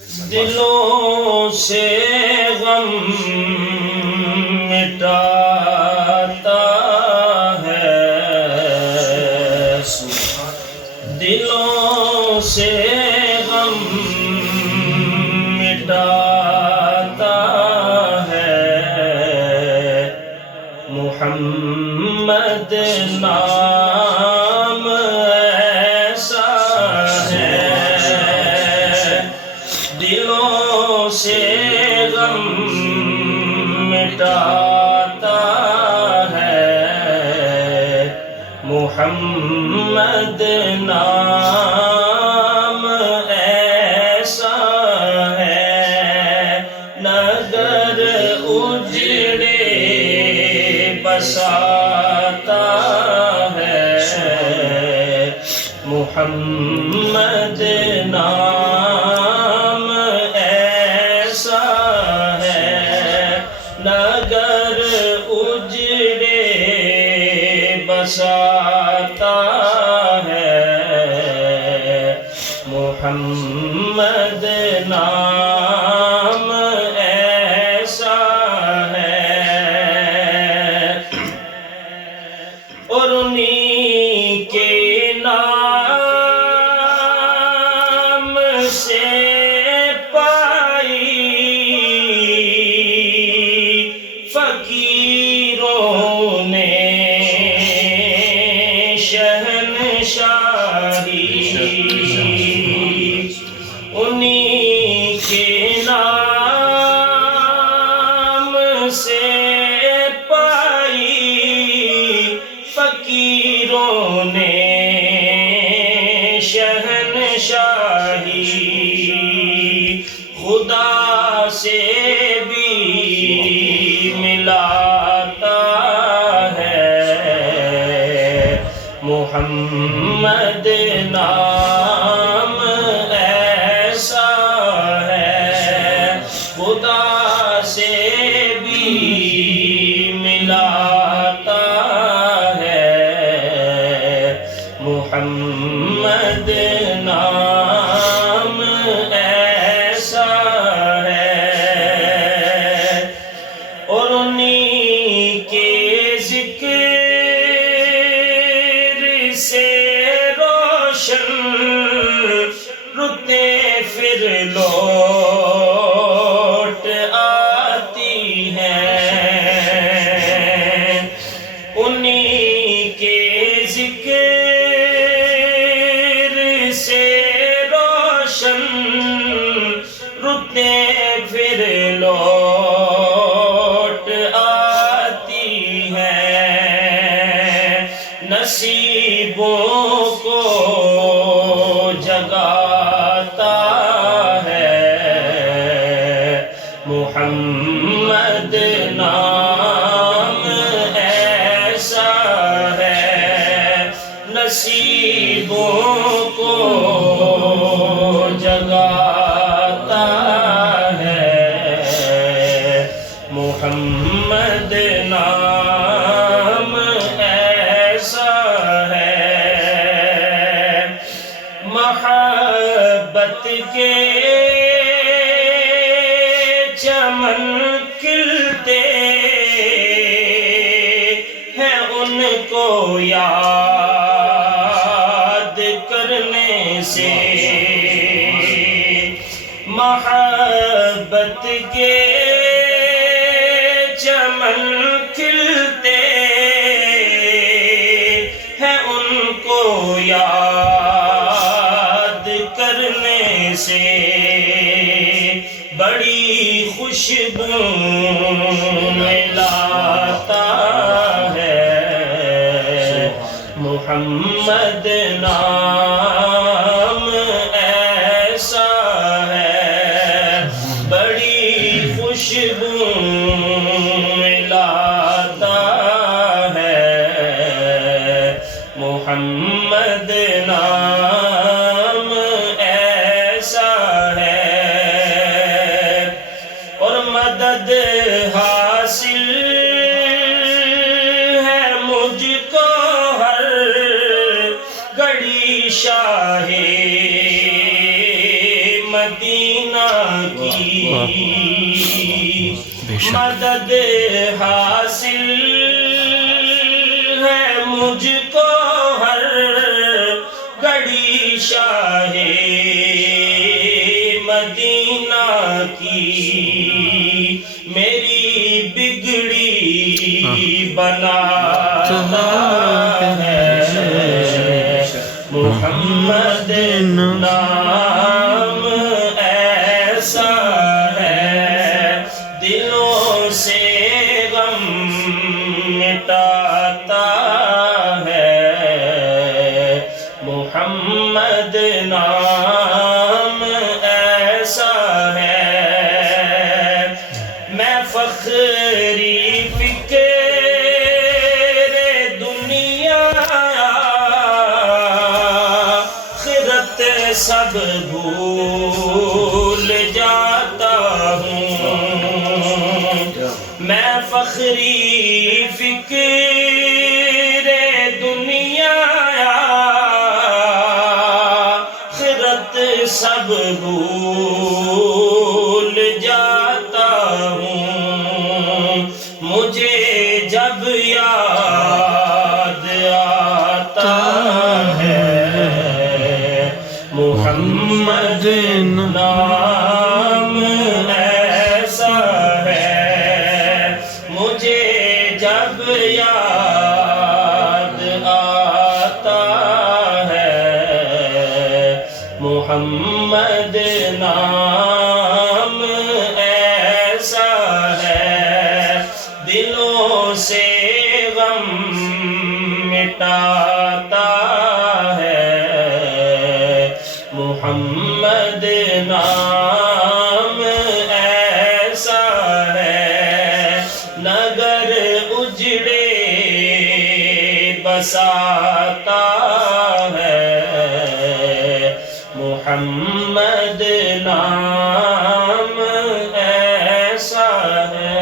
دلوں سے غم مٹاتا ہے، دلوں سے غم مٹاتا ہے، محمد نام ایسا ہے، دلوں سے غم مٹاتا ہے، محمد نام ایسا ہے، نگر اجڑے بساتا ہے، محمد نام ایسا ہے، نگر اجڑے بساتا ہے، محمد نام ایسا ہے، اور انہی کے نام سے پائی فقیروں نے شہنشاہی، انہی کے نام سے پائی فقیروں نے شہنشاہی، خدا سے بھی ملاتا ہے، محمد نام ایسا ہے، خدا سے بھی ملاتا ہے، محمد نام ایسا ہے، اور انہی کے ذکر سے روشن رتے پھر لوٹ آتی ہیں، انہی کے ذکر سے روشن رتے پھر لوٹ آتی ہیں، نصیبوں کو جگاتا ہے، محمد نام ایسا ہے، نصیبوں کو جگاتا ہے، محمد نام ایسا ہے، محبت کے چمن کھلتے ہیں، ان کو یاد کرنے سے، محبت کے چمن کھلتے ہیں، ان کو یاد کرنے سے، بڑی خوشبو ملاتا ہے، محمد نام ایسا ہے، بڑی خوشبو ملاتا ہے، محمد نام ایسا ہے، اور مدد حاصل ہے مجھ کو ہر گھڑی شاہ کی مدد حاصل ہے مجھ کو ہر گھڑی شاہ مدینہ کی میری بگڑی بناتا ہے محمد نام ایسا ہے دلوں سے غم مٹاتا ہے محمد نام ایسا ہے میں فخری فکر دنیا آخرت سب بھول جاتا ہوں میں فخری فکر دنیا آخرت سب بھول جاتا ہوں مجھے جب یاد آتا ہے محمد نام ایسا ہے مجھے جب یاد آتا ہے محمد نام ایسا ہے دلوں سے غم مٹاتا ہے محمد نام ایسا ہے نگر اجڑے بساتا ہے محمد نام ایسا ہے